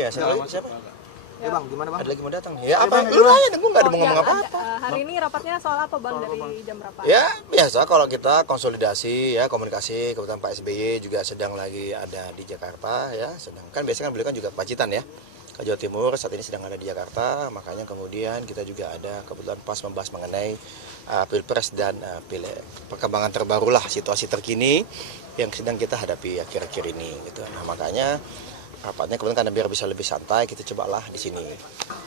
Ya, siapa? Ya Bang, gimana Bang? Ada lagi mau datang? Ya apa? Lu aja, gue nggak ada mau ngomong apa-apa. Hari ini rapatnya soal apa Bang, dari jam berapa? Ya biasa kalau kita konsolidasi ya, komunikasi. Kebetulan Pak SBY juga sedang lagi ada di Jakarta ya. Sedangkan biasanya kan beliau kan juga Pacitan ya, ke Jawa Timur. Saat ini sedang ada di Jakarta. Makanya kemudian kita juga ada kebetulan pas membahas mengenai Pilpres dan Pileg. Perkembangan terbaru lah, situasi terkini yang sedang kita hadapi akhir-akhir ini gitu. Nah makanya rapatnya kemudian karena biar bisa lebih santai, kita cobalah di sini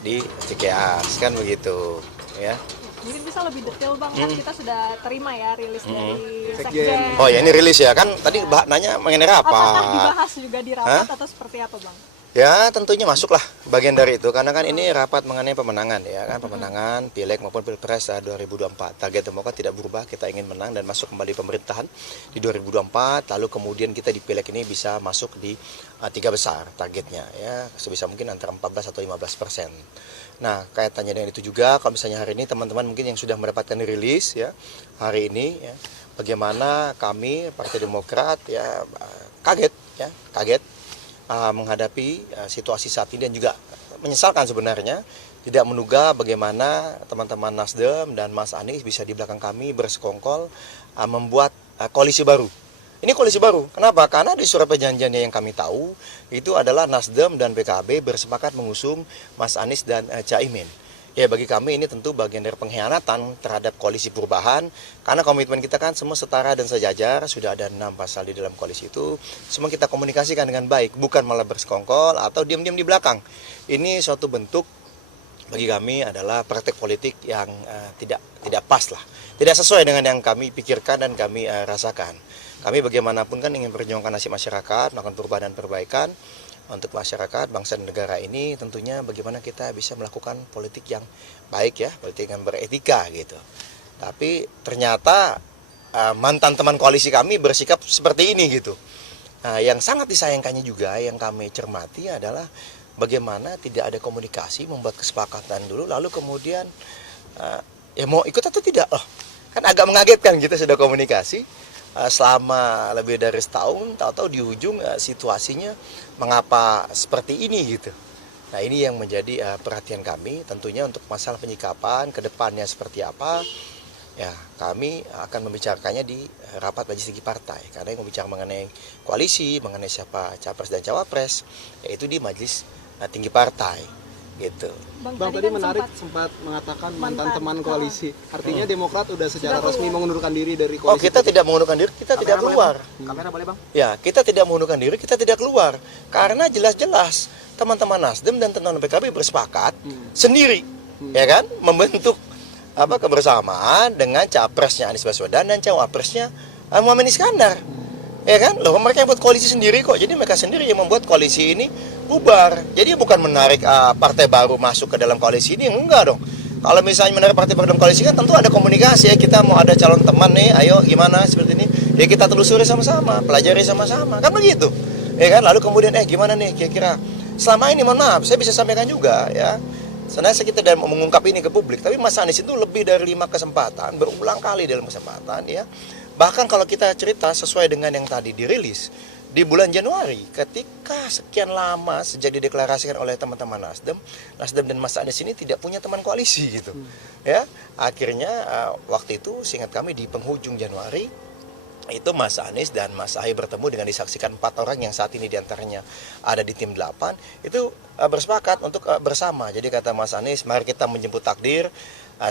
di Cikeas kan begitu ya. Mungkin bisa lebih detail Bang, kan kita sudah terima ya rilis dari Sekjen. Oh ya, ini rilis ya kan, tadi nanya mengenai rapat. Apakah dibahas juga di rapat atau seperti apa Bang? Ya tentunya masuklah bagian dari itu, karena kan ini rapat mengenai pemenangan ya kan, pemenangan Pileg maupun Pilpres 2024. Target Demokrat tidak berubah, kita ingin menang dan masuk kembali pemerintahan di 2024. Lalu kemudian kita di Pileg ini bisa masuk di 3 besar targetnya ya, sebisa mungkin antara 14 atau 15%. Nah kaitannya dengan itu juga, kalau misalnya hari ini teman-teman mungkin yang sudah mendapatkan rilis ya hari ini ya, bagaimana kami Partai Demokrat ya kaget menghadapi situasi saat ini dan juga menyesalkan sebenarnya tidak menduga bagaimana teman-teman Nasdem dan Mas Anies bisa di belakang kami bersekongkol membuat koalisi baru. Ini koalisi baru. Kenapa? Karena di surat perjanjiannya yang kami tahu itu adalah Nasdem dan PKB bersepakat mengusung Mas Anies dan Caimin. Ya bagi kami ini tentu bagian dari pengkhianatan terhadap koalisi perubahan, karena komitmen kita kan semua setara dan sejajar, sudah ada 6 pasal di dalam koalisi itu, semua kita komunikasikan dengan baik, bukan malah bersekongkol atau diam-diam di belakang. Ini suatu bentuk bagi kami adalah praktek politik yang tidak pas lah, tidak sesuai dengan yang kami pikirkan dan kami rasakan. Kami bagaimanapun kan ingin perjuangkan nasib masyarakat, melakukan perubahan dan perbaikan untuk masyarakat, bangsa dan negara ini. Tentunya bagaimana kita bisa melakukan politik yang baik ya, politik yang beretika gitu. Tapi ternyata mantan teman koalisi kami bersikap seperti ini gitu. Nah, yang sangat disayangkannya juga yang kami cermati adalah bagaimana tidak ada komunikasi, membuat kesepakatan dulu, lalu kemudian ya mau ikut atau tidak loh. Kan agak mengagetkan, kita sudah komunikasi selama lebih dari setahun, tahu-tahu di ujung situasinya mengapa seperti ini gitu. Nah ini yang menjadi perhatian kami, tentunya untuk masalah penyikapan ke depannya seperti apa, ya kami akan membicarakannya di rapat majelis tinggi partai, karena yang membicara mengenai koalisi, mengenai siapa capres dan cawapres, yaitu di majelis tinggi partai gitu. Bang tadi kan menarik sempat mengatakan mantan teman koalisi. Artinya Demokrat udah secara resmi mengundurkan diri dari koalisi. Oh, kita tidak mengundurkan diri, kita tidak keluar. Kamera boleh Bang? Ya, kita tidak mengundurkan diri, kita tidak keluar. Karena jelas-jelas teman-teman Nasdem dan teman-teman PKB bersepakat sendiri, ya kan, membentuk kebersamaan dengan capresnya Anies Baswedan dan cawapresnya Muhammad Iskandar. Ya kan, loh mereka yang buat koalisi sendiri kok. Jadi mereka sendiri yang membuat koalisi ini bubar. Jadi bukan menarik partai baru masuk ke dalam koalisi ini, enggak dong. Kalau misalnya menarik partai baru dalam koalisi kan tentu ada komunikasi ya. Kita mau ada calon teman nih, ayo gimana seperti ini. Ya kita telusuri sama-sama, pelajari sama-sama. Kan begitu. Ya kan, lalu kemudian gimana nih kira-kira. Selama ini mohon maaf, saya bisa sampaikan juga ya. Sebenarnya kita tidak mau mengungkap ini ke publik, tapi Mas Anies itu lebih dari 5 kesempatan, berulang kali dalam kesempatan ya. Bahkan kalau kita cerita sesuai dengan yang tadi dirilis di bulan Januari, ketika sekian lama sejak dideklarasikan oleh teman-teman Nasdem dan Mas Anies ini tidak punya teman koalisi gitu. Ya, akhirnya waktu itu seingat kami di penghujung Januari itu Mas Anies dan Mas Ahy bertemu dengan disaksikan 4 orang yang saat ini diantaranya ada di tim 8 itu bersepakat untuk bersama. Jadi kata Mas Anies, mari kita menjemput takdir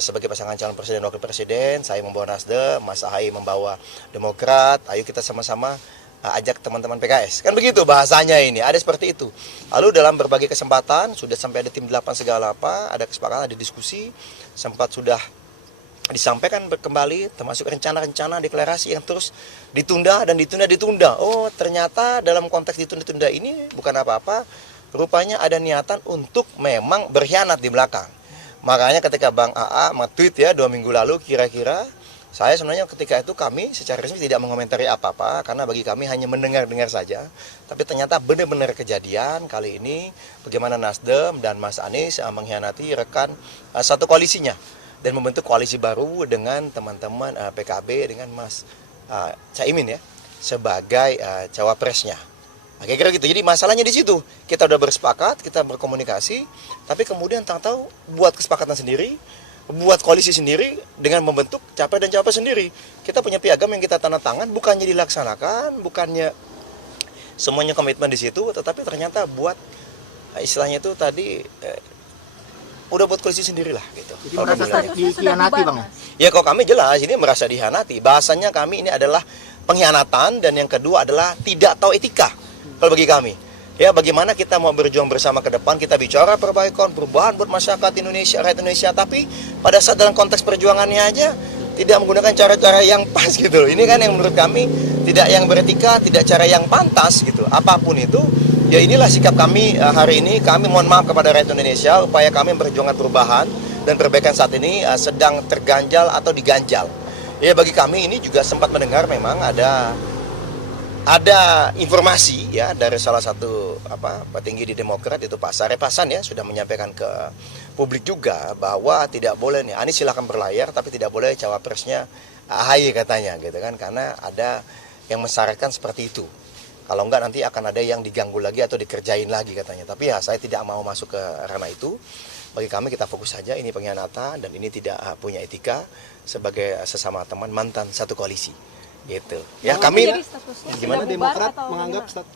sebagai pasangan calon presiden wakil presiden. Saya membawa Nasdem, Mas Ahy membawa Demokrat. Ayo kita sama-sama ajak teman-teman PKS. Kan begitu bahasanya ini, ada seperti itu. Lalu dalam berbagai kesempatan sudah sampai ada tim 8 segala apa, ada kesepakatan, ada diskusi, sempat sudah disampaikan kembali termasuk rencana-rencana deklarasi yang terus ditunda dan ditunda. Oh ternyata dalam konteks ditunda-tunda ini bukan apa-apa, rupanya ada niatan untuk memang berkhianat di belakang. Makanya ketika Bang AA nge-tweet ya 2 minggu lalu kira-kira, saya sebenarnya ketika itu kami secara resmi tidak mengomentari apa-apa, karena bagi kami hanya mendengar-dengar saja. Tapi ternyata benar-benar kejadian kali ini bagaimana Nasdem dan Mas Anies mengkhianati rekan satu koalisinya dan membentuk koalisi baru dengan teman-teman PKB dengan Mas Caimin ya sebagai cawapresnya. Nah, kira-kira gitu. Jadi masalahnya di situ. Kita udah bersepakat, kita berkomunikasi, tapi kemudian tahu-tahu buat kesepakatan sendiri, buat koalisi sendiri dengan membentuk capres dan cawapres sendiri. Kita punya piagam yang kita tanda tangan, bukannya dilaksanakan, bukannya semuanya komitmen di situ, tetapi ternyata buat istilahnya itu tadi udah buat koalisi sendirilah gitu. Jadi Kalau merasa kami lihat. dikhianati Bang ya? Ya kalau kami jelas ini merasa dihianati. Bahasanya kami ini adalah pengkhianatan dan yang kedua adalah tidak tahu etika. Kalau bagi kami. Ya bagaimana kita mau berjuang bersama ke depan, kita bicara perbaikan, perubahan buat masyarakat Indonesia, rakyat Indonesia, tapi pada saat dalam konteks perjuangannya aja tidak menggunakan cara-cara yang pas gitu. Ini kan yang menurut kami tidak yang beretika, tidak cara yang pantas gitu. Apapun itu, ya inilah sikap kami hari ini. Kami mohon maaf kepada rakyat Indonesia, upaya kami memperjuangkan perubahan dan perbaikan saat ini sedang terganjal atau diganjal. Ya bagi kami ini juga sempat mendengar memang ada informasi ya dari salah satu petinggi di Demokrat itu Pak Sarip Hasan ya sudah menyampaikan ke publik juga bahwa tidak boleh nih Anies silakan berlayar tapi tidak boleh cawapresnya AHY katanya gitu kan, karena ada yang mensyaratkan seperti itu. Kalau enggak nanti akan ada yang diganggu lagi atau dikerjain lagi katanya. Tapi ya saya tidak mau masuk ke ranah itu. Bagi kami kita fokus saja, ini pengkhianatan dan ini tidak punya etika sebagai sesama teman mantan satu koalisi. Gitu. Ya kami Jadi statusnya Gimana sudah bubar Demokrat atau menganggap gimana?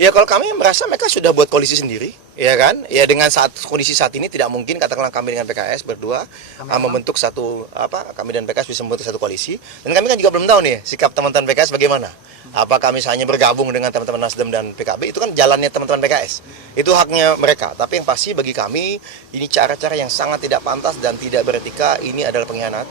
ya kalau kami merasa mereka sudah buat koalisi sendiri, ya kan? Ya dengan kondisi saat ini tidak mungkin katakanlah kami dengan PKS berdua membentuk satu kami dan PKS bisa membentuk satu koalisi. Dan kami kan juga belum tahu nih sikap teman-teman PKS bagaimana. Apakah misalnya bergabung dengan teman-teman Nasdem dan PKB, itu kan jalannya teman-teman PKS. Itu haknya mereka. Tapi yang pasti bagi kami ini cara-cara yang sangat tidak pantas dan tidak beretika, ini adalah pengkhianat.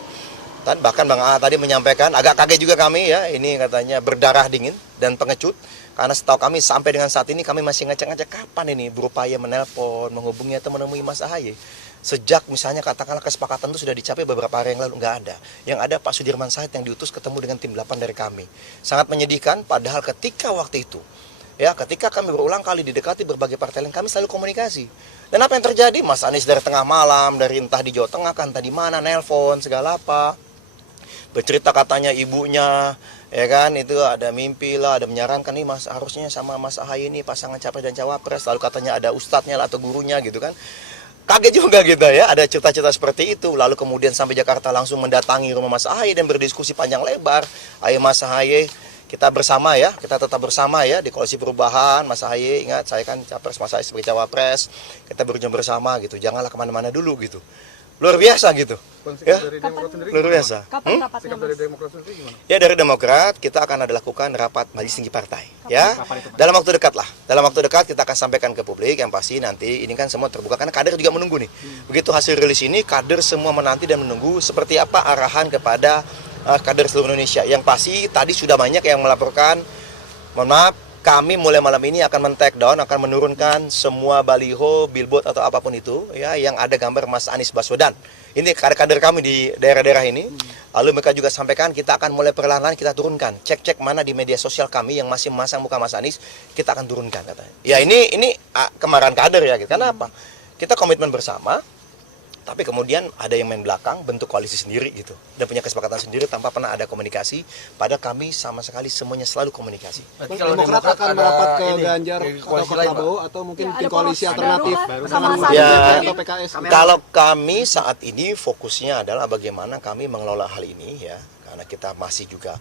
Dan bahkan Bang A tadi menyampaikan, agak kaget juga kami ya, ini katanya berdarah dingin dan pengecut. Karena setahu kami sampai dengan saat ini kami masih ngecek-ngecek kapan ini berupaya menelpon, menghubungi atau menemui Mas AHY. Sejak misalnya katakanlah kesepakatan itu sudah dicapai beberapa hari yang lalu, nggak ada. Yang ada Pak Sudirman Said yang diutus ketemu dengan tim 8 dari kami. Sangat menyedihkan, padahal ketika waktu itu, ya ketika kami berulang kali didekati berbagai partai lain, kami selalu komunikasi. Dan apa yang terjadi? Mas Anies dari tengah malam, dari entah di Jawa Tengah, kan tadi mana, nelpon, segala apa. Bercerita katanya ibunya, ya kan, itu ada mimpi lah, ada menyarankan nih Mas harusnya sama Mas AHY ini pasangan capres dan cawapres, lalu katanya ada ustadznya lah atau gurunya gitu kan. Kaget juga gitu ya, ada cerita-cerita seperti itu. Lalu kemudian sampai Jakarta langsung mendatangi rumah Mas AHY dan berdiskusi panjang lebar. Ayo Mas AHY, kita bersama ya, kita tetap bersama ya di koalisi perubahan. Mas AHY, ingat saya kan capres, Mas AHY sebagai cawapres, kita berjuang bersama gitu, janganlah kemana-mana dulu gitu. Luar biasa gitu. Ya, luar biasa. Kapan rapatnya, Mas? Ya dari Demokrat kita akan ada lakukan rapat majelis tinggi partai ya dalam waktu dekat lah, dalam waktu dekat kita akan sampaikan ke publik. Yang pasti nanti ini kan semua terbuka karena kader juga menunggu nih. Begitu hasil rilis ini kader semua menanti dan menunggu seperti apa arahan kepada kader seluruh Indonesia. Yang pasti tadi sudah banyak yang melaporkan, mohon maaf, kami mulai malam ini akan men-take down, akan menurunkan semua baliho, billboard atau apapun itu ya yang ada gambar Mas Anies Baswedan. Ini kader-kader kami di daerah-daerah ini. Lalu mereka juga sampaikan kita akan mulai perlahan-lahan kita turunkan. Cek-cek mana di media sosial kami yang masih memasang muka Mas Anies, kita akan turunkan katanya. Ya ini kemarahan kader ya gitu. Karena apa? Kita komitmen bersama. Tapi kemudian ada yang main belakang, bentuk koalisi sendiri gitu. Dan punya kesepakatan sendiri tanpa pernah ada komunikasi. Padahal kami sama sekali semuanya selalu komunikasi. Demokrat akan merapat ke Ganjar atau ke Prabowo atau mungkin Ya, di ada koalisi poros alternatif baru bersama sama-sama. Ya. atau PKS. Kalau kami saat ini fokusnya adalah bagaimana kami mengelola hal ini ya. Karena kita masih juga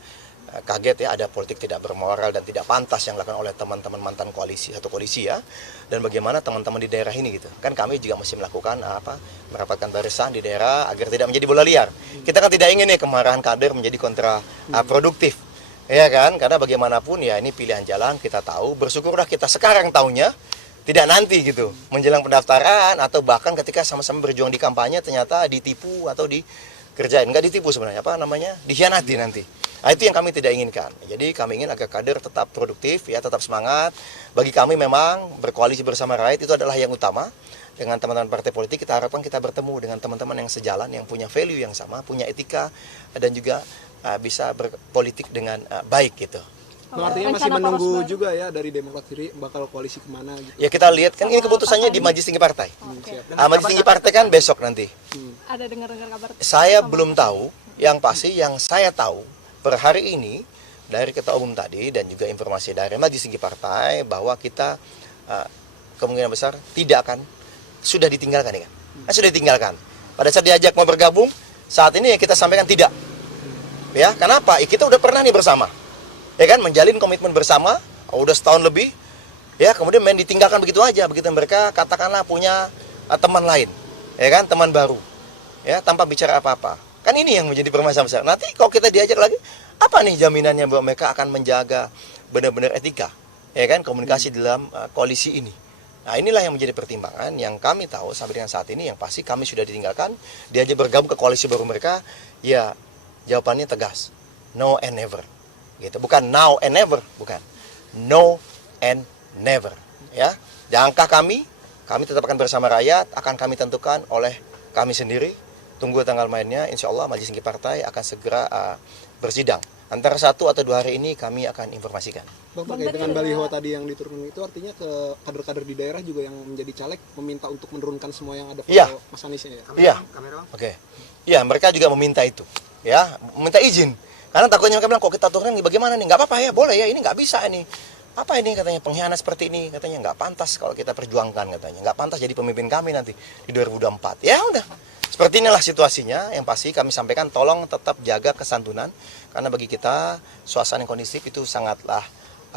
kaget ya ada politik tidak bermoral dan tidak pantas yang dilakukan oleh teman-teman mantan koalisi atau koalisi ya. Dan bagaimana teman-teman di daerah ini gitu. Kan kami juga masih melakukan merapatkan barisan di daerah agar tidak menjadi bola liar. Kita kan tidak ingin nih kemarahan kader menjadi kontraproduktif. Ya kan? Karena bagaimanapun ya ini pilihan jalan, kita tahu. Bersyukurlah kita sekarang tahunya, tidak nanti gitu. Menjelang pendaftaran atau bahkan ketika sama-sama berjuang di kampanye ternyata ditipu atau dikerjain. Enggak ditipu sebenarnya, dikhianati nanti. Nah, itu yang kami tidak inginkan. Jadi kami ingin agar kader tetap produktif, ya tetap semangat. Bagi kami memang berkoalisi bersama rakyat itu adalah yang utama. Dengan teman-teman partai politik kita harapkan kita bertemu dengan teman-teman yang sejalan, yang punya value yang sama, punya etika dan juga bisa berpolitik dengan baik gitu. Artinya masih Rencana menunggu poros baru? juga ya dari Demokrat sendiri bakal koalisi kemana gitu. Ya kita lihat kan ini keputusannya di Majelis Tinggi Partai. Oke. Majelis Tinggi Partai kan besok nanti. Ada dengar-dengar kabar? Saya belum tahu, yang pasti yang saya tahu per hari ini dari Ketua Umum tadi dan juga informasi dari Majelis Tinggi Partai bahwa kita kemungkinan besar tidak akan, sudah ditinggalkan ya kan? Sudah ditinggalkan. Pada saat diajak mau bergabung, saat ini ya kita sampaikan tidak. Ya, kenapa? Kita udah pernah nih bersama. Ya kan, menjalin komitmen bersama, udah setahun lebih. Ya, kemudian main ditinggalkan begitu aja, begitu mereka katakanlah punya teman lain. Ya kan, teman baru. Ya, tanpa bicara apa-apa. Kan ini yang menjadi permasalahan besar. Nanti kalau kita diajak lagi, apa nih jaminannya bahwa mereka akan menjaga benar-benar etika, ya kan, komunikasi dalam koalisi ini. Nah, inilah yang menjadi pertimbangan yang kami tahu sampai dengan saat ini, yang pasti kami sudah ditinggalkan, diajak bergabung ke koalisi baru mereka, ya jawabannya tegas, no and never. Gitu. Bukan now and never, bukan. No and never. Ya, jangka kami tetap akan bersama rakyat, akan kami tentukan oleh kami sendiri. Tunggu tanggal mainnya, insya Allah Majelis Tinggi Partai akan segera bersidang. Antara 1 atau 2 hari ini kami akan informasikan. Bang, terkait dengan baliho tadi yang diturunkan itu artinya ke kader-kader di daerah juga yang menjadi caleg meminta untuk menurunkan semua yang ada foto Mas Anies ya? Iya. Oke. Iya, mereka juga meminta itu. Ya, meminta izin. Karena takutnya mereka bilang, kok kita turunin bagaimana nih? Nggak apa-apa ya, boleh ya, ini nggak bisa ini. Apa ini katanya, pengkhianat seperti ini, katanya nggak pantas kalau kita perjuangkan, katanya. Nggak pantas jadi pemimpin kami nanti di 2024. Ya udah. Seperti inilah situasinya, yang pasti kami sampaikan tolong tetap jaga kesantunan, karena bagi kita suasana yang kondusif itu sangatlah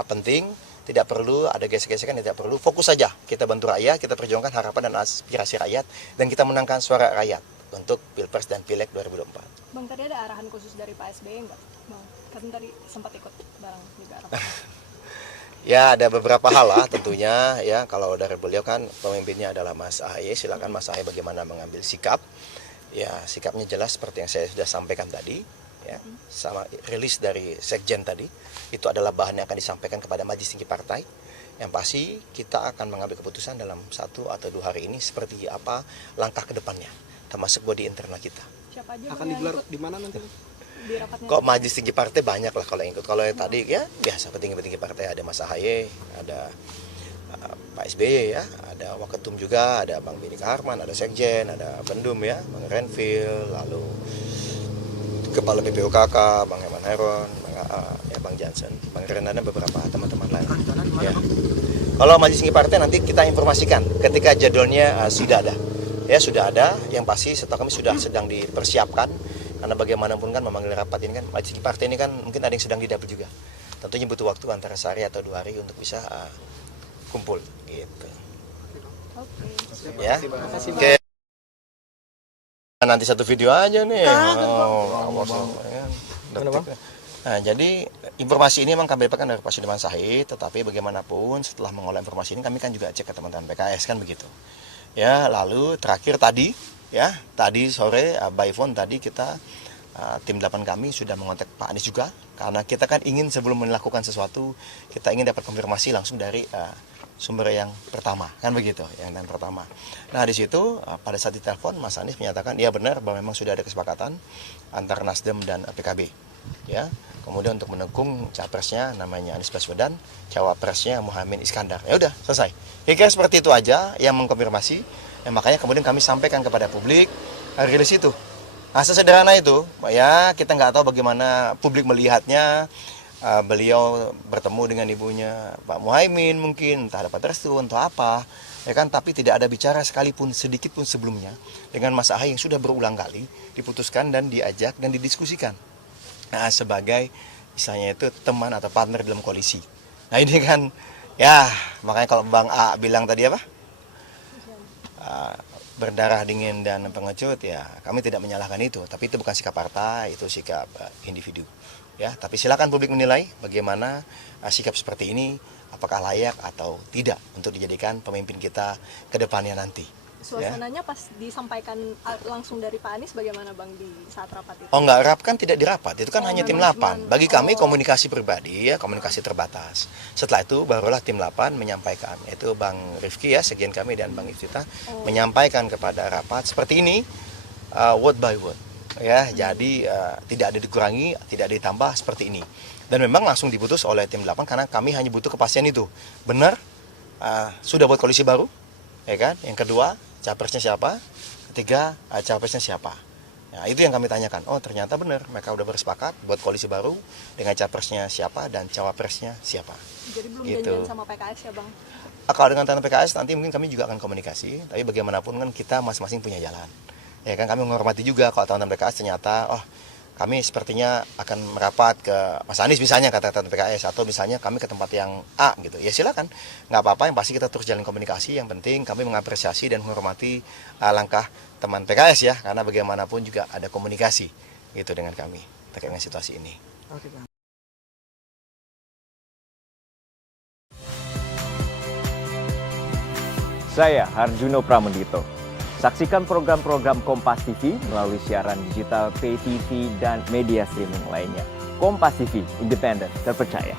penting, tidak perlu ada gesek-gesekan, tidak perlu, fokus saja kita bantu rakyat, kita perjuangkan harapan dan aspirasi rakyat, dan kita menangkan suara rakyat untuk Pilpres dan Pileg 2024. Bang, tadi ada arahan khusus dari Pak SBY nggak? Bang, kan tadi sempat ikut bareng juga arahan. Ya, ada beberapa hal lah tentunya ya. Kalau dari beliau kan pemimpinnya adalah Mas AHY, silakan Mas AHY bagaimana mengambil sikap. Ya, sikapnya jelas seperti yang saya sudah sampaikan tadi ya. Sama rilis dari Sekjen tadi, itu adalah bahan yang akan disampaikan kepada Majelis Tinggi Partai. Yang pasti kita akan mengambil keputusan dalam 1 atau 2 hari ini seperti apa langkah ke depannya, termasuk buat di internal kita. Siapa aja Akan digelar di mana nanti? di rapatnya? Kok Majelis Tinggi Partai banyak lah kalau yang ikut. Kalau yang tadi ya biasa petinggi-petinggi partai, ada Mas AHY, ada Pak SBY ya, ada Waketum juga, ada Bang Benny Kaharman, ada Sekjen, ada Bendum ya, Bang Renvil, lalu Kepala PPOKK, Bang Herman Heron, Bang AA, ya Bang Jansen, Bang Renan, dan beberapa teman-teman lain. Ya. Kalau Majelis Tinggi Partai nanti kita informasikan ketika jadwalnya sudah ada. Ya sudah ada, yang pasti setelah kami sudah sedang dipersiapkan. Karena bagaimanapun kan memanggil rapat ini kan, Majelis Tinggi Partai ini kan mungkin ada yang sedang didapur juga. Tentunya butuh waktu antara sehari atau 2 hari untuk bisa kumpul gitu. Oke. Ya. Oke. Nanti satu video aja nih. Nah, jadi informasi ini memang kami dapatkan dari Pak Sudirman Said, tetapi bagaimanapun setelah mengolah informasi ini kami kan juga cek ke teman-teman PKS kan begitu. Ya, lalu terakhir tadi ya, tadi sore by phone tadi kita tim 8 kami sudah mengontak Pak Anies juga, karena kita kan ingin sebelum melakukan sesuatu kita ingin dapat konfirmasi langsung dari sumber yang pertama kan begitu, yang pertama. Nah di situ pada saat ditelepon Mas Anies menyatakan ya benar bahwa memang sudah ada kesepakatan antara Nasdem dan PKB ya. Kemudian untuk mendukung capresnya namanya Anies Baswedan, cawapresnya Muhaimin Iskandar. Ya udah selesai. Kira-kira seperti itu aja yang mengkonfirmasi. Ya, makanya kemudian kami sampaikan kepada publik rilis itu. Nah, sesederhana itu, ya kita nggak tahu bagaimana publik melihatnya. Beliau bertemu dengan ibunya Pak Muhaimin mungkin, entah dapat restu, entah apa. Ya kan, tapi tidak ada bicara sekalipun sedikit pun sebelumnya dengan Mas AHY yang sudah berulang kali diputuskan dan diajak dan didiskusikan. Nah, sebagai misalnya itu teman atau partner dalam koalisi. Nah ini kan, ya makanya kalau Bang A bilang tadi apa? Berdarah dingin dan pengecut, ya kami tidak menyalahkan itu. Tapi itu bukan sikap partai, itu sikap individu. Ya, tapi silakan publik menilai bagaimana sikap seperti ini, apakah layak atau tidak untuk dijadikan pemimpin kita ke depannya nanti. Suasananya pas disampaikan langsung dari Pak Anies bagaimana Bang di saat rapat itu? Oh enggak, kan tidak dirapat, itu kan hanya tim 8. Gimana? Bagi kami komunikasi pribadi ya, komunikasi terbatas. Setelah itu barulah tim 8 menyampaikan, yaitu Bang Rifki ya, sekjen kami dan Bang Iftita menyampaikan kepada rapat seperti ini word by word. Ya, jadi tidak ada dikurangi, tidak ada ditambah seperti ini. Dan memang langsung diputus oleh tim 8 karena kami hanya butuh kepastian itu. Benar sudah buat koalisi baru, ya kan? Yang kedua, capresnya siapa? Ketiga, capresnya siapa? Ya, itu yang kami tanyakan. Oh ternyata benar, mereka udah bersepakat buat koalisi baru dengan capresnya siapa dan cawapresnya siapa. Jadi belum Gitu. janjian sama PKS ya Bang? Kalau dengan teman PKS nanti mungkin kami juga akan komunikasi, tapi bagaimanapun kan kita masing-masing punya jalan. Ya kan kami menghormati juga kalau teman-teman PKS ternyata, oh kami sepertinya akan merapat ke Mas Anies misalnya kata teman PKS, atau misalnya kami ke tempat yang A gitu. Ya silakan, nggak apa-apa, yang pasti kita terus jalin komunikasi. Yang penting kami mengapresiasi dan menghormati langkah teman PKS ya, karena bagaimanapun juga ada komunikasi gitu dengan kami terkait dengan situasi ini. Oke, Bang. Saya Harjuno Pramendito. Saksikan program-program Kompas TV melalui siaran digital, pay TV, dan media streaming lainnya. Kompas TV, independen, terpercaya.